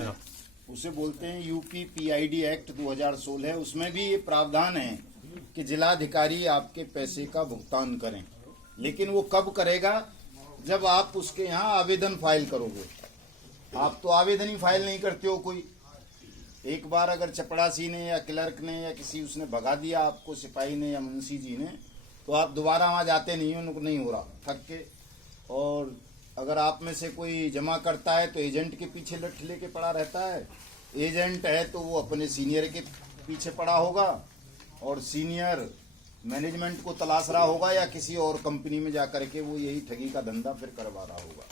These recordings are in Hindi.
है, उसे बोलते हैं यूपी पीआईडी एक्ट 2016। उसमें भी ये प्रावधान है कि जिलाधिकारी आपके पैसे का भुगतान करें, लेकिन वो कब करेगा? जब आप उसके यहाँ आवेदन फाइल करोगे। आप तो आवेदन ही फाइल नहीं करते हो कोई। एक बार अगर चपड़ासी ने या क्लर्क ने या किसी उसने भगा दिया आपको, सिपाही ने या मुंशी जी ने, तो आप दोबारा वहाँ जाते नहीं हो, उनको नहीं हो रहा थक के। और अगर आप में से कोई जमा करता है तो एजेंट के पीछे लठ लेके पड़ा रहता है। एजेंट है तो वो अपने सीनियर के पीछे पड़ा होगा और सीनियर मैनेजमेंट को तलाश रहा होगा या किसी और कंपनी में जाकर के वो यही ठगी का धंधा फिर करवा रहा होगा।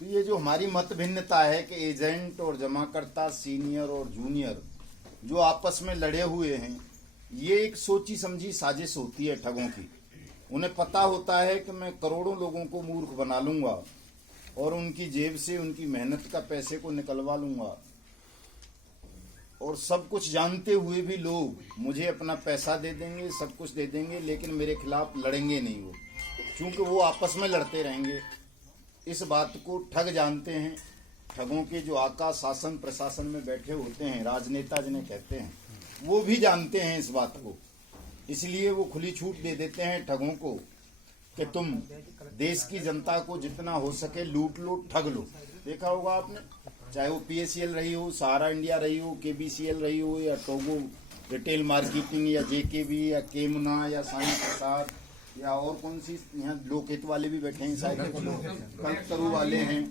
तो ये जो हमारी मत भिन्नता है कि एजेंट और जमाकर्ता, सीनियर और जूनियर जो आपस में लड़े हुए हैं, ये एक सोची समझी साजिश होती है ठगों की। उन्हें पता होता है कि मैं करोड़ों लोगों को मूर्ख बना लूंगा और उनकी जेब से उनकी मेहनत का पैसे को निकलवा लूंगा, और सब कुछ जानते हुए भी लोग मुझे अपना पैसा दे देंगे, सब कुछ दे देंगे, लेकिन मेरे खिलाफ लड़ेंगे नहीं वो, क्योंकि वो आपस में लड़ते रहेंगे। इस बात को ठग जानते हैं। ठगों के जो आका शासन प्रशासन में बैठे होते हैं, राजनेता जिन्हें कहते हैं, वो भी जानते हैं इस बात को। इसलिए वो खुली छूट दे देते हैं ठगों को कि तुम देश की जनता को जितना हो सके लूट लो, ठग लो। देखा होगा आपने, चाहे वो पीएसीएल रही हो, सहारा इंडिया रही हो, केबीसीएल रही हो, या टोगो रिटेल मार्केटिंग, या जेकेबी, या केमना, या साई प्रसाद, या और कौन सी यहाँ लोकहित वाले भी बैठे हैं, शायद कल्पतरू वाले हैं,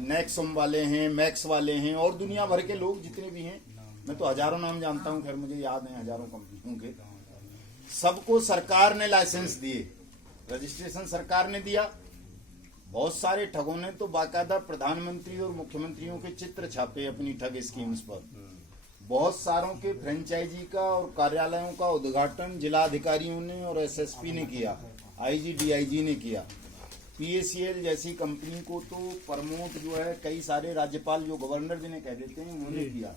नेक्सम वाले हैं, मैक्स वाले हैं, और दुनिया भर के लोग जितने भी हैं। मैं तो हजारों नाम जानता हूँ, खैर मुझे याद है हजारों कंपनियों के। सबको सरकार ने लाइसेंस दिए, रजिस्ट्रेशन सरकार ने दिया। बहुत सारे ठगों ने तो बाकायदा प्रधानमंत्री और मुख्यमंत्रियों के चित्र छापे अपनी ठग स्कीम्स पर। बहुत सारों के फ्रेंचाइजी का और कार्यालयों का उद्घाटन जिलाधिकारियों ने और एसएसपी ने किया, आईजी डीआईजी ने किया। पीएसीएल जैसी कंपनी को तो प्रमोट जो है कई सारे राज्यपाल, जो गवर्नर जिन्हें कह देते हैं, उन्होंने किया।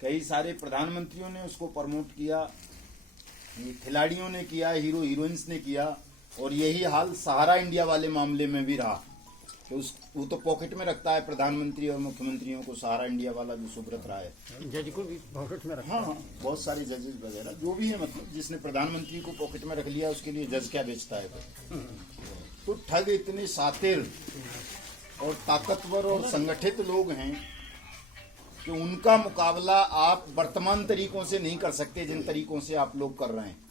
कई सारे प्रधानमंत्रियों ने उसको प्रमोट किया, खिलाड़ियों ने किया, हीरो हीरोइंस ने किया, और यही हाल सहारा इंडिया वाले मामले में भी रहा। तो वो तो पॉकेट में रखता है प्रधानमंत्री और मुख्यमंत्रियों को, सहारा इंडिया वाला जो सुब्रत राय है, जज को भी पॉकेट में रखा। हाँ, बहुत सारे जजेस वगैरह जो भी है, मतलब जिसने प्रधानमंत्री को पॉकेट में रख लिया उसके लिए जज क्या बेचता है। तो ठग इतने शातिर और ताकतवर और संगठित लोग हैं कि उनका मुकाबला आप वर्तमान तरीकों से नहीं कर सकते, जिन तरीकों से आप लोग कर रहे हैं।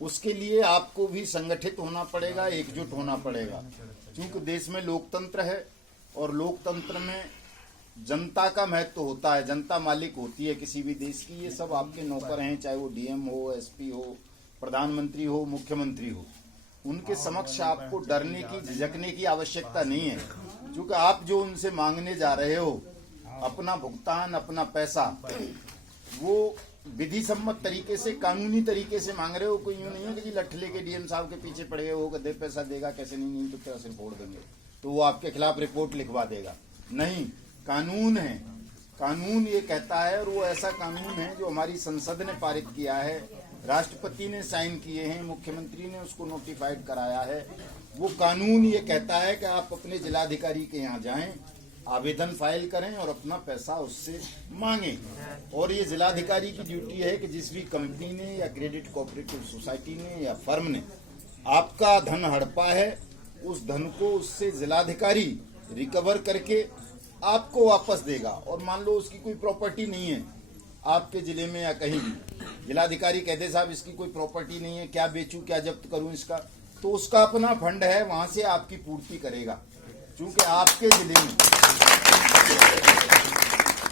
उसके लिए आपको भी संगठित होना पड़ेगा, एकजुट होना पड़ेगा, क्योंकि देश में लोकतंत्र है और लोकतंत्र में जनता का महत्व होता है। जनता मालिक होती है किसी भी देश की। ये सब आपके नौकर हैं, चाहे वो डीएम हो, एसपी हो, प्रधानमंत्री हो, मुख्यमंत्री हो। उनके समक्ष आपको डरने की, झिझकने की आवश्यकता नहीं है, क्योंकि आप जो उनसे मांगने जा रहे हो, अपना भुगतान, अपना पैसा, वो विधि सम्मत तरीके से, कानूनी तरीके से मांग रहे हो। कोई यूं नहीं है कि जी लठ लेके डीएम साहब के पीछे पड़े हो, दे पैसा देगा, कैसे नहीं तो तेरा सिर फोड़ देंगे, तो वो आपके खिलाफ रिपोर्ट लिखवा देगा। नहीं, कानून है, कानून ये कहता है, और वो ऐसा कानून है जो हमारी संसद ने पारित किया है, राष्ट्रपति ने साइन किए हैं, मुख्यमंत्री ने उसको नोटिफाइड कराया है। वो कानून ये कहता है कि आप अपने जिलाधिकारी के यहाँ जाएं, आवेदन फाइल करें और अपना पैसा उससे मांगें। और ये जिलाधिकारी की ड्यूटी है कि जिस भी कंपनी ने या क्रेडिट कोऑपरेटिव सोसाइटी ने या फर्म ने आपका धन हड़पा है, उस धन को उससे जिलाधिकारी रिकवर करके आपको वापस देगा। और मान लो उसकी कोई प्रॉपर्टी नहीं है आपके जिले में या कहीं भी, जिलाधिकारी कहते साहब इसकी कोई प्रॉपर्टी नहीं है, क्या बेचूं, क्या जब्त करूं इसका, तो उसका अपना फंड है, वहां से आपकी पूर्ति करेगा। क्योंकि आपके जिले में,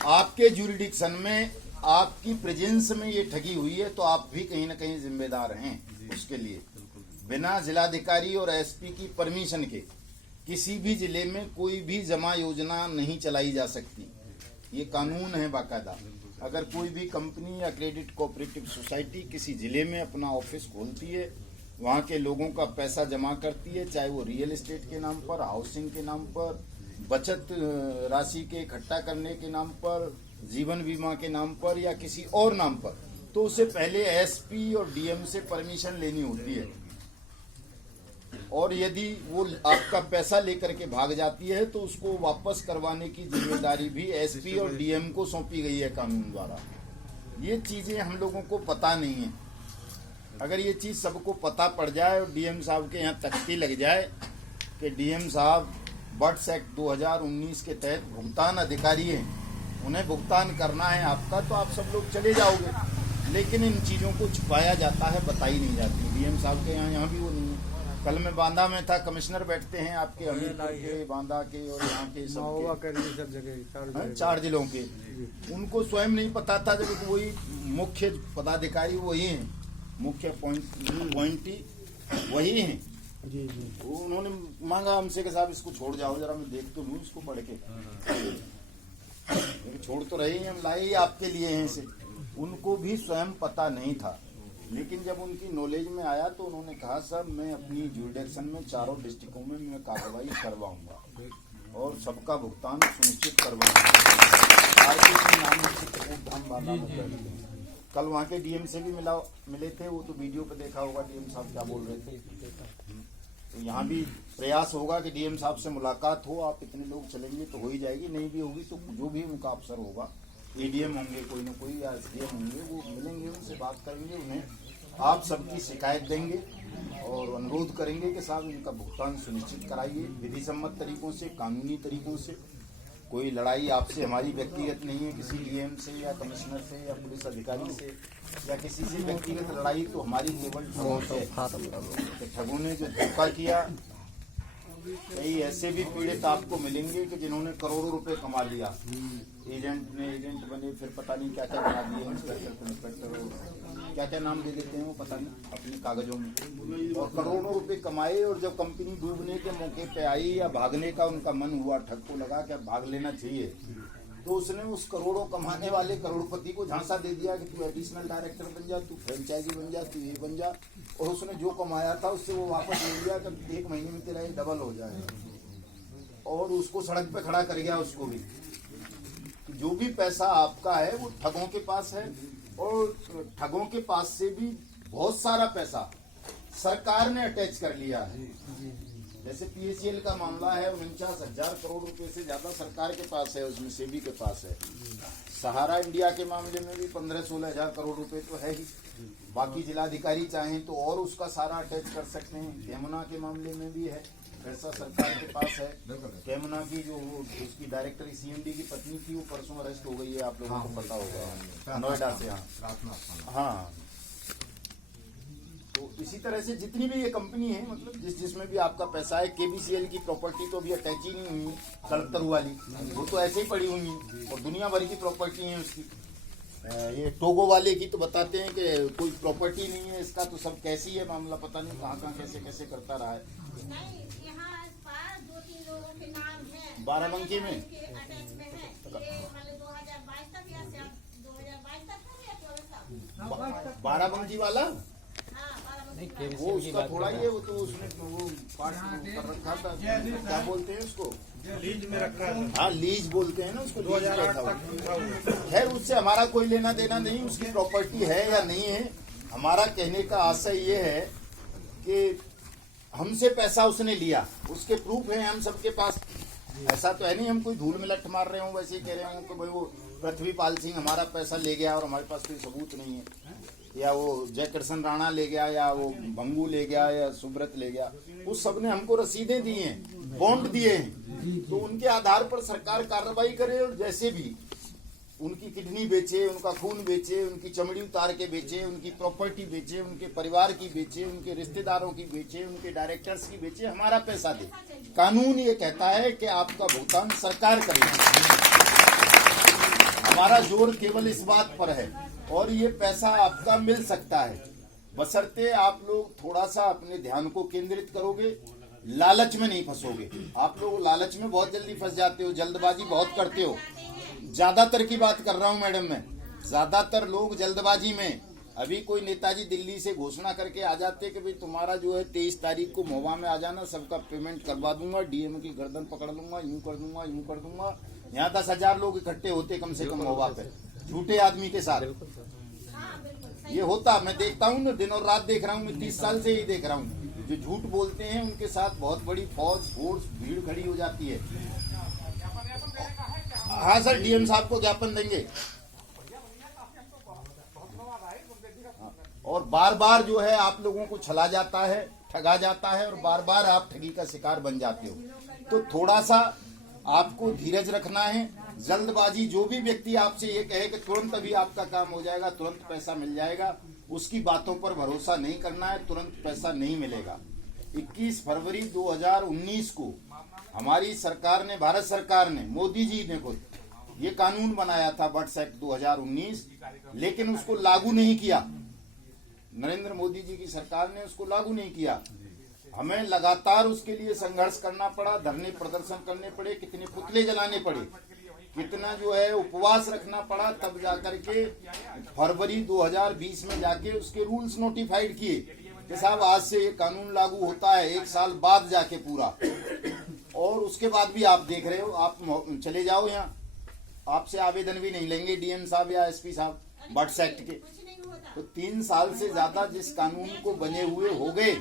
आपके ज्यूरिडिक्शन में, आपकी प्रेजेंस में ये ठगी हुई है, तो आप भी कहीं ना कहीं जिम्मेदार हैं उसके लिए। बिना जिलाधिकारी और एसपी की परमिशन के किसी भी जिले में कोई भी जमा योजना नहीं चलाई जा सकती। ये कानून है बाकायदा। अगर कोई भी कंपनी या क्रेडिट कोऑपरेटिव सोसाइटी किसी जिले में अपना ऑफिस खोलती है, वहाँ के लोगों का पैसा जमा करती है, चाहे वो रियल एस्टेट के नाम पर, हाउसिंग के नाम पर, बचत राशि के इकट्ठा करने के नाम पर, जीवन बीमा के नाम पर, या किसी और नाम पर, तो उससे पहले एसपी और डीएम से परमिशन लेनी होती है। और यदि वो आपका पैसा लेकर के भाग जाती है तो उसको वापस करवाने की जिम्मेदारी भी एसपी और डीएम को सौंपी गई है कानून द्वारा। ये चीजें हम लोगों को पता नहीं है। अगर ये चीज सबको पता पड़ जाए और डीएम साहब के यहाँ तख्ती लग जाए कि डीएम साहब बर्ड्स एक्ट 2019 के तहत भुगतान अधिकारी हैं, उन्हें भुगतान करना है आपका, तो आप सब लोग चले जाओगे। लेकिन इन चीज़ों को छुपाया जाता है, बताई नहीं जाती। डीएम साहब के यहाँ भी वो नहीं है। कल मैं बांदा में था, कमिश्नर बैठते हैं आपके हमीरपुर के, बांदा के और यहाँ के सब जगह 4 जिलों के। उनको स्वयं नहीं पता था, जब वही मुख्य पदाधिकारी वही हैं, मुख्य अपॉइंटी वही हैं। जी जी। वो उन्होंने मांगा हमसे कि साहब इसको छोड़ जाओ जरा, मैं देख तो लूँ इसको पढ़ के। छोड़ तो रहे ही, हम लाए ही आपके लिए हैं इसे। उनको भी स्वयं पता नहीं था, लेकिन जब उनकी नॉलेज में आया तो उन्होंने कहा सर मैं अपनी जुरिडिक्शन में 4 डिस्ट्रिक्टों में मैं कार्रवाई करवाऊंगा और सबका भुगतान सुनिश्चित करवाऊंगा। कल वहाँ के डीएम से भी मिले थे, वो तो वीडियो पे देखा होगा डीएम साहब क्या बोल रहे थे। तो यहाँ भी प्रयास होगा कि डीएम साहब से मुलाकात हो। आप इतने लोग चलेंगे तो हो ही जाएगी, नहीं भी होगी तो जो भी उनका अफसर होगा, एडीएम होंगे कोई ना कोई या एसडीएम होंगे, वो मिलेंगे, उनसे बात करेंगे, उन्हें आप सबकी शिकायत देंगे और अनुरोध करेंगे कि साहब इनका भुगतान सुनिश्चित कराइए विधि सम्मत तरीकों से, कानूनी तरीकों से। कोई लड़ाई आपसे हमारी व्यक्तिगत नहीं है, किसी डीएम से या कमिश्नर से या पुलिस अधिकारी से या किसी से व्यक्तिगत लड़ाई तो हमारी केवल ठगों से। ठगों ने जो धोखा किया, कई ऐसे भी पीड़ित आपको मिलेंगे कि जिन्होंने करोड़ों रुपए कमा लिया, एजेंट बने, फिर पता नहीं क्या क्या बना दिए, इंस्पेक्टर क्या क्या नाम दे देते हैं वो पता नहीं अपने कागजों में, और करोड़ों रुपए कमाए। और जब कंपनी डूबने के मौके पे आई या भागने का उनका मन हुआ, ठग को लगा कि भाग लेना चाहिए, तो उसने उस करोड़ों कमाने वाले करोड़पति को झांसा दे दिया कि तू एडिशनल डायरेक्टर बन जा, तू फ्रेंचाइजी बन जा, तू ये बन जा। और उसने जो कमाया था उससे वो वापस ले लिया कि 1 महीने में तेरा ये डबल हो जाए, और उसको सड़क पे खड़ा कर गया उसको भी। जो भी पैसा आपका है वो ठगों के पास है, और ठगों के पास से भी बहुत सारा पैसा सरकार ने अटैच कर लिया है। जैसे पीएसीएल का मामला है, 49,000 करोड़ रुपए से ज्यादा सरकार के पास है, उसमें सेबी के पास है। सहारा इंडिया के मामले में भी 15-16 हजार करोड़ रुपए तो है ही। बाकी जिलाधिकारी चाहें तो और उसका सारा अटैच कर सकते हैं। यमुना के मामले में भी है, पैसा सरकार के पास है। यमुना की जो उसकी डायरेक्टर सीएमडी की पत्नी थी, वो परसों अरेस्ट हो गई है, आप लोगों को पता होगा, नोएडा से। हाँ, तो इसी तरह से जितनी भी ये कंपनी है, मतलब जिसमें भी आपका पैसा है, केबीसीएल की प्रॉपर्टी तो अभी अटैच ही नहीं हुई, तड़तर वाली, वो तो ऐसे ही पड़ी हुई है, और दुनिया भर की प्रॉपर्टी है उसकी। ये टोगो वाले की तो बताते हैं कि कोई प्रॉपर्टी नहीं है इसका, तो सब कैसी है मामला, पता नहीं कहाँ कहाँ कैसे कैसे करता रहा है। यहाँ 2-3 लोगों के नाम है, बाराबंकी में 2022 बाराबंकी वाला तक वो उसका थोड़ा ही है, वो तो उसने वो पार्ट कर रखा था, क्या बोलते हैं उसको, लीज में रखा है। हाँ लीज बोलते हैं ना उसको, 2008 तक। खैर उससे हमारा कोई लेना देना नहीं, उसकी प्रॉपर्टी है या नहीं है। हमारा कहने का आशय ये है कि हमसे पैसा उसने लिया, उसके प्रूफ है हम सबके पास। ऐसा तो है नहीं हम कोई धूल में लठ मार रहे हो, वैसे ही कह रहे हो कि भाई वो पृथ्वीपाल सिंह हमारा पैसा ले गया और हमारे पास कोई सबूत नहीं है, या वो जयकिशन राणा ले गया, या वो भंगू ले गया, या सुब्रत ले गया। उस सब ने हमको रसीदें दी हैं, बॉन्ड दिए हैं, तो उनके आधार पर सरकार कार्रवाई करे। और जैसे भी उनकी किडनी बेचे, उनका खून बेचे, उनकी चमड़ी उतार के बेचे, उनकी प्रॉपर्टी बेचे, उनके परिवार की बेचे, उनके रिश्तेदारों की बेचे, उनके डायरेक्टर्स की बेचे, हमारा पैसा दे। कानून ये कहता है कि आपका भुगतान सरकार करेगी। हमारा जोर केवल इस बात पर है, और ये पैसा आपका मिल सकता है, बशर्ते आप लोग थोड़ा सा अपने ध्यान को केंद्रित करोगे, लालच में नहीं फंसोगे। आप लोग लालच में बहुत जल्दी फंस जाते हो, जल्दबाजी बहुत करते हो। ज्यादातर की बात कर रहा हूं मैडम मैं, ज्यादातर लोग जल्दबाजी में, अभी कोई नेताजी दिल्ली से घोषणा करके आ जाते कि भाई तुम्हारा जो है 23 तारीख को महुआ में आ जाना, सबका पेमेंट करवा दूंगा, डीएम की गर्दन पकड़ लूंगा, यूं कर दूंगा, यूं कर दूंगा। यहाँ 10,000 लोग इकट्ठे होते कम से कम महुआ पे, झूठे आदमी के साथ। ये होता, मैं देखता हूँ ना, दिन और रात देख रहा हूँ, मैं 30 साल से ही देख रहा हूँ। जो झूठ बोलते हैं उनके साथ बहुत बड़ी फौज फोर्स भीड़ खड़ी हो जाती है। हाँ सर, डीएम साहब को ज्ञापन देंगे। और बार बार जो है आप लोगों को छला जाता है, ठगा जाता है और बार बार आप ठगी का शिकार बन जाते हो। तो थोड़ा सा आपको धीरज रखना है। जल्दबाजी, जो भी व्यक्ति आपसे ये कहे कि तुरंत अभी आपका काम हो जाएगा, तुरंत पैसा मिल जाएगा, उसकी बातों पर भरोसा नहीं करना है। तुरंत पैसा नहीं मिलेगा। 21 फरवरी 2019 को हमारी सरकार ने, भारत सरकार ने, मोदी जी ने खुद ये कानून बनाया था बट्स एक्ट 2019, लेकिन उसको लागू नहीं किया। नरेंद्र मोदी जी की सरकार ने उसको लागू नहीं किया। हमें लगातार उसके लिए संघर्ष करना पड़ा, धरने प्रदर्शन करने पड़े, कितने पुतले जलाने पड़े, कितना जो है उपवास रखना पड़ा, तब जाकर के फरवरी 2020 में जाके उसके रूल्स नोटिफाइड किए कि साहब आज से ये कानून लागू होता है। 1 साल बाद जाके पूरा, और उसके बाद भी आप देख रहे हो, आप चले जाओ यहाँ, आपसे आवेदन भी नहीं लेंगे डीएम साहब या एसपी साहब बट्स एक्ट के। तो 3 साल से ज्यादा जिस कानून को बने हुए हो गए,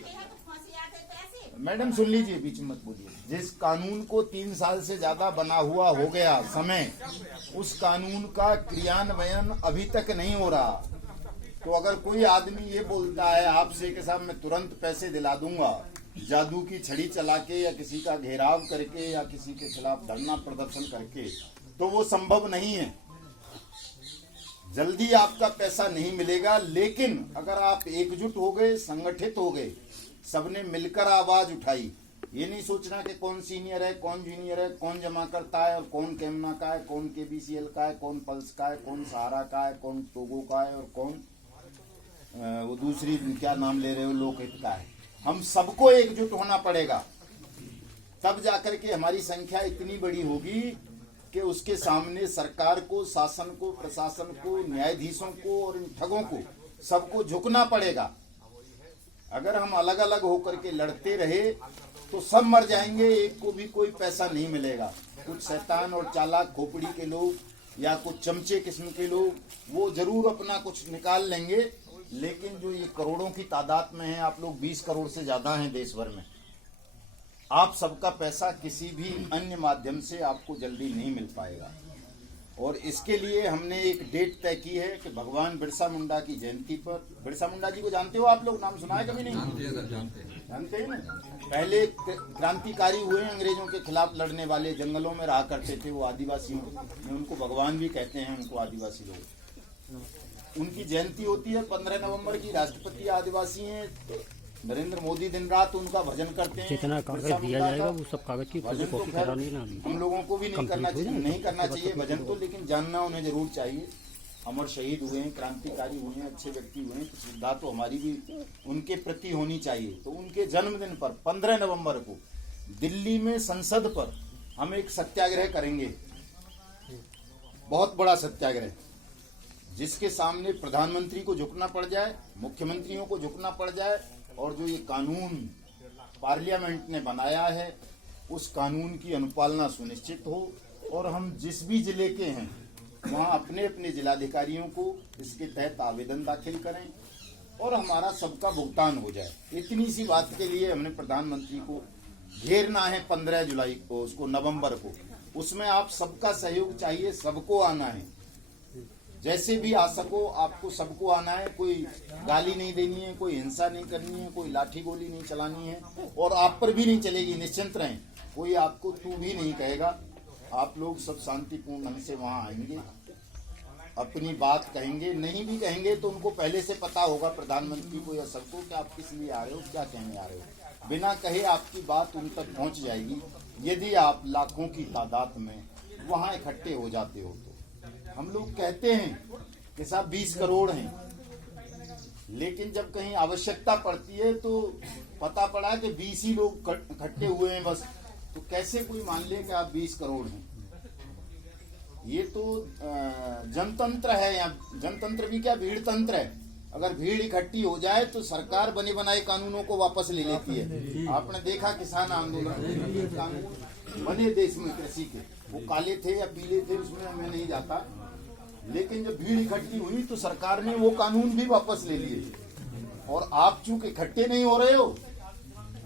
मैडम सुन लीजिए, बीच में मत बोलिए, जिस कानून को 3 साल से ज्यादा बना हुआ हो गया समय, उस कानून का क्रियान्वयन अभी तक नहीं हो रहा। तो अगर कोई आदमी ये बोलता है आपसे कि साहब मैं तुरंत पैसे दिला दूंगा, जादू की छड़ी चला के या किसी का घेराव करके या किसी के खिलाफ धरना प्रदर्शन करके, तो वो संभव नहीं है। जल्दी आपका पैसा नहीं मिलेगा। लेकिन अगर आप एकजुट हो गए, संगठित हो गए, सबने मिलकर आवाज उठाई, ये नहीं सोचना कि कौन सीनियर है, कौन जूनियर है, कौन जमा करता है और कौन केमना का है, कौन केबीसीएल का है, कौन पल्स का है, कौन सहारा का है, कौन टोगो का है और कौन वो दूसरी क्या नाम ले रहे हो लोकहित का है। हम सबको एकजुट होना पड़ेगा, तब जाकर के हमारी संख्या इतनी बड़ी होगी कि उसके सामने सरकार को, शासन को, प्रशासन को, न्यायाधीशों को और इन ठगों को सबको झुकना पड़ेगा। अगर हम अलग अलग होकर के लड़ते रहे तो सब मर जाएंगे, एक को भी कोई पैसा नहीं मिलेगा। कुछ शैतान और चालाक खोपड़ी के लोग या कुछ चमचे किस्म के लोग वो जरूर अपना कुछ निकाल लेंगे, लेकिन जो ये करोड़ों की तादाद में है, आप लोग 20 करोड़ से ज्यादा हैं देश भर में, आप सबका पैसा किसी भी अन्य माध्यम से आपको जल्दी नहीं मिल पाएगा। और इसके लिए हमने एक डेट तय की है कि भगवान बिरसा मुंडा की जयंती पर, बिरसा मुंडा जी को जानते हो आप लोग, नाम सुना है कभी? नहीं जानते हैं ना? पहले क्रांतिकारी हुए, अंग्रेजों के खिलाफ लड़ने वाले, जंगलों में रहा करते थे वो आदिवासियों में, उनको भगवान भी कहते हैं, उनको आदिवासी लोग। उनकी जयंती होती है 15 नवंबर की। राष्ट्रपति आदिवासी हैं। नरेंद्र मोदी दिन रात उनका भजन करते हैं। जितना कागज दिया जाएगा वो सब कागज की फोटोकॉपी करानी ना, हम लोगों को भी नहीं करना चाहिए भजन तो, लेकिन जानना उन्हें जरूर चाहिए। अमर शहीद हुए हैं, क्रांतिकारी हुए हैं, अच्छे व्यक्ति हुए हैं, तो श्रद्धा तो हमारी भी उनके प्रति होनी चाहिए। तो उनके जन्मदिन पर 15 नवंबर को दिल्ली में संसद पर हम एक सत्याग्रह करेंगे, बहुत बड़ा सत्याग्रह, जिसके सामने प्रधानमंत्री को झुकना पड़ जाए, मुख्यमंत्रियों को झुकना पड़ जाए, और जो ये कानून पार्लियामेंट ने बनाया है उस कानून की अनुपालना सुनिश्चित हो। और हम जिस भी जिले के हैं वहाँ अपने अपने जिलाधिकारियों को इसके तहत आवेदन दाखिल करें और हमारा सबका भुगतान हो जाए। इतनी सी बात के लिए हमने प्रधानमंत्री को घेरना है 15 जुलाई को, उसको नवंबर को। उसमें आप सबका सहयोग चाहिए, सबको आना है, जैसे भी आ सको आपको सबको आना है। कोई गाली नहीं देनी है, कोई हिंसा नहीं करनी है, कोई लाठी गोली नहीं चलानी है, और आप पर भी नहीं चलेगी, निश्चिंत रहें। कोई आपको तू भी नहीं कहेगा। आप लोग सब शांतिपूर्ण ढंग से वहाँ आएंगे, अपनी बात कहेंगे, नहीं भी कहेंगे तो उनको पहले से पता होगा, प्रधानमंत्री को या सबको, कि आप किस लिए आ रहे हो, क्या कहने आ रहे हो। बिना कहे आपकी बात उन तक पहुँच जाएगी। यदि आप लाखों की तादाद में वहाँ इकट्ठे हो जाते हो तो हम लोग कहते हैं कि साहब 20 करोड़ हैं, लेकिन जब कहीं आवश्यकता पड़ती है तो पता पड़ा कि 20 ही लोग इकट्ठे हुए हैं बस, तो कैसे कोई मान ले कि आप 20 करोड़ हैं। ये तो जनतंत्र है, यहाँ जनतंत्र भी क्या भीड़ तंत्र है। अगर भीड़ इकट्ठी हो जाए तो सरकार बने बनाए कानूनों को वापस ले लेती है। आपने देखा किसान आंदोलन, कानून बने देश में कृषि के, वो काले थे या पीले थे उसमें मैं नहीं जाता, लेकिन जब भीड़ इकट्ठी हुई तो सरकार ने वो कानून भी वापस ले लिए। और आप चूंकि इकट्ठे नहीं हो रहे हो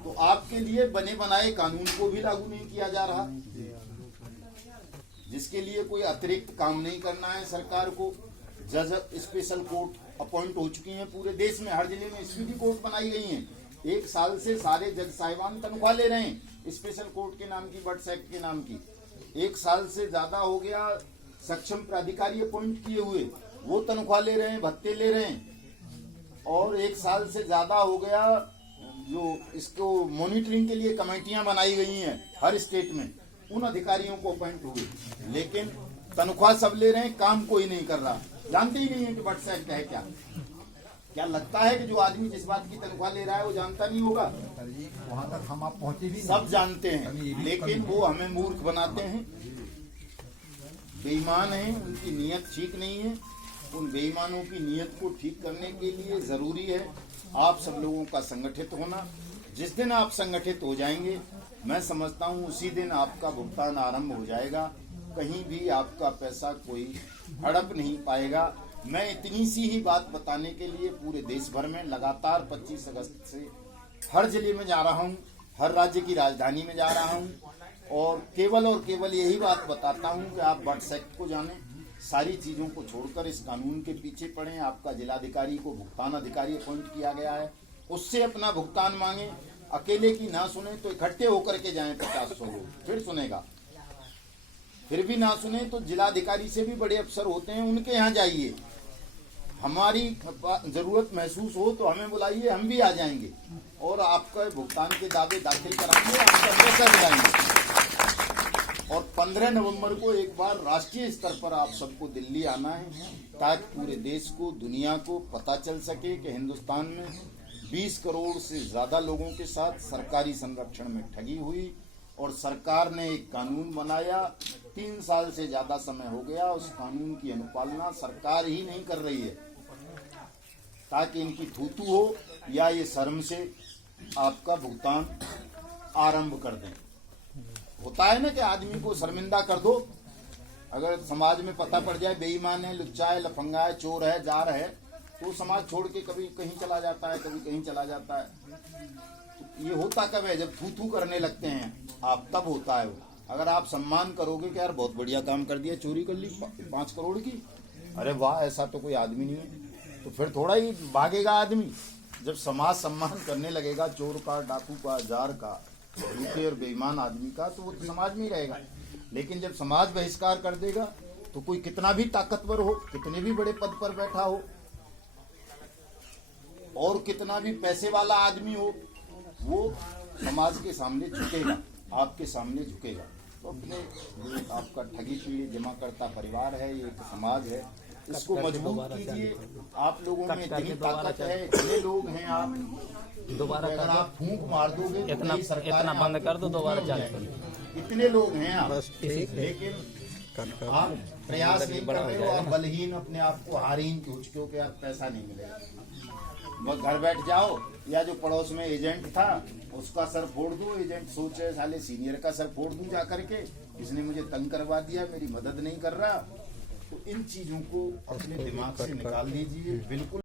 तो आपके लिए बने बनाए कानून को भी लागू नहीं किया जा रहा, जिसके लिए कोई अतिरिक्त काम नहीं करना है सरकार को। जज स्पेशल कोर्ट अपॉइंट हो चुकी हैं पूरे देश में, हर जिले में स्पीडी कोर्ट बनाई गई हैं। 1 साल से सारे जज साहिबान तनख्वाह ले रहे हैं स्पेशल कोर्ट के नाम की, बट्स एक्ट के नाम की। 1 साल से ज्यादा हो गया सक्षम प्राधिकारी अपॉइंट किए हुए, वो तनख्वाह ले रहे हैं, भत्ते ले रहे हैं। और 1 साल से ज्यादा हो गया जो इसको मॉनिटरिंग के लिए कमेटियां बनाई गई हैं हर स्टेट में, उन अधिकारियों को अपॉइंट हुए, लेकिन तनख्वाह सब ले रहे हैं, काम कोई नहीं कर रहा। जानते ही नहीं है कि बट्स एक्ट है क्या। क्या लगता है कि जो आदमी जिस बात की तनख्वाह ले रहा है वो जानता नहीं होगा? वहाँ तक हम आप पहुँचे भी सब जानते हैं, लेकिन वो हमें मूर्ख बनाते हैं। बेईमान हैं, उनकी नीयत ठीक नहीं है। उन बेईमानों की नीयत को ठीक करने के लिए जरूरी है आप सब लोगों का संगठित होना। जिस दिन आप संगठित हो जाएंगे, मैं समझता हूँ उसी दिन आपका भुगतान आरंभ हो जाएगा। कहीं भी आपका पैसा कोई हड़प नहीं पाएगा। मैं इतनी सी ही बात बताने के लिए पूरे देश भर में लगातार 25 अगस्त से हर जिले में जा रहा हूँ, हर राज्य की राजधानी में जा रहा हूँ, और केवल यही बात बताता हूँ कि आप बट्स एक्ट को जानें, सारी चीजों को छोड़कर इस कानून के पीछे पड़ें। आपका जिलाधिकारी को भुगतान अधिकारी अपॉइंट किया गया है, उससे अपना भुगतान मांगे। अकेले की ना सुने तो इकट्ठे होकर के जाएं 50-100 लोग, फिर सुनेगा। फिर भी ना सुने तो जिलाधिकारी से भी बड़े अफसर होते हैं, उनके यहाँ जाइए। हमारी जरूरत महसूस हो तो हमें बुलाइए, हम भी आ जाएंगे और आपका भुगतान के दावे दाखिल कराएंगे, आपका पैसा दिलाएंगे। और 15 नवंबर को एक बार राष्ट्रीय स्तर पर आप सबको दिल्ली आना है, ताकि पूरे देश को, दुनिया को पता चल सके कि हिंदुस्तान में 20 करोड़ से ज्यादा लोगों के साथ सरकारी संरक्षण में ठगी हुई और सरकार ने एक कानून बनाया। 3 साल से ज्यादा समय हो गया, उस कानून की अनुपालना सरकार ही नहीं कर रही है, ताकि इनकी थूथू हो या ये शर्म से आपका भुगतान आरंभ कर दें। होता है ना कि आदमी को शर्मिंदा कर दो। अगर समाज में पता पड़ जाए बेईमान है, लुच्चा है, लफंगा है, चोर है, जार है, तो समाज छोड़ के कभी कहीं चला जाता है, कभी कहीं चला जाता है। तो ये होता कब है? जब थू करने लगते हैं आप, तब होता है वो। अगर आप सम्मान करोगे कि यार बहुत बढ़िया काम कर दिया, चोरी कर ली 5 करोड़ की, अरे वाह, ऐसा तो कोई आदमी नहीं है, तो फिर थोड़ा ही भागेगा आदमी। जब समाज सम्मान करने लगेगा चोर का, डाकू का, जार का, झूठे और बेईमान आदमी का, तो वो तो समाज में ही रहेगा। लेकिन जब समाज बहिष्कार कर देगा तो कोई कितना भी ताकतवर हो, कितने भी बड़े पद पर बैठा हो और कितना भी पैसे वाला आदमी हो, वो समाज के सामने झुकेगा, आपके सामने झुकेगा। तो अपने आपका ठगी पीढ़ी जमा करता परिवार है, ये एक समाज है, इसको मजबूत कीजिए। आप लोगों में इतनी ताकत है, इतने लोग हैं, आप दोबारा अगर आप फूंक मार दोगे तो इतना बंद कर दो, दोबारा चालू कर दो। इतने लोग हैं आप, लेकिन आप प्रयास नहीं कर रहे हो। आप बलहीन, अपने आप को हारहीन सोच के हो कि यार पैसा नहीं मिलेगा, बस घर बैठ जाओ। या जो पड़ोस में एजेंट था उसका सर फोड़ दो। एजेंट सोचे साले सीनियर का सर फोड़ दूं जा करके, इसने मुझे तंग करवा दिया, मेरी मदद नहीं कर रहा। तो इन चीजों को अपने दिमाग से निकाल दीजिए, बिल्कुल।